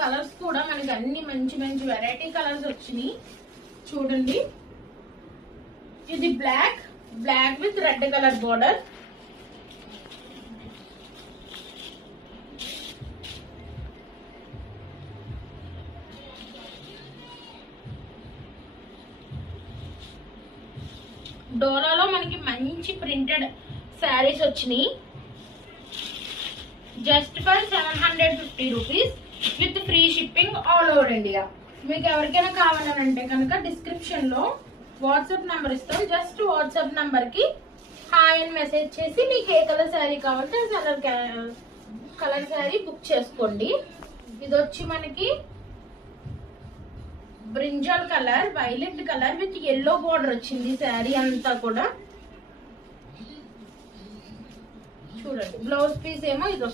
Colours కూడా మనకి అన్ని మంచి మంచి వెరైటీ కలర్స్ వచ్చినాయి చూడండి. ఇది black with red colour border. డోలాలో మనకి మంచి ప్రింటెడ్ శారీస్ వచ్చినాయి. Just for 750 rupees with free shipping all over India. మీకు ఎవరికైనా కావాలంటే కనుక డిస్క్రిప్షన్ లో వాట్సాప్ నెంబర్ ఇస్తాం. జస్ట్ వాట్సాప్ నెంబర్ కి హాయ్ అని మెసేజ్ చేసి మీకు ఏ కలర్ శారీ కావాలంటే కలర్ శారీ బుక్ చేసుకోండి. ఇది వచ్చి మనకి brinjal colour, violet colour with yellow border వచ్చింది శారీ అంతా కూడా. చూడండి బ్లౌజ్ పీస్ ఏమో ఇది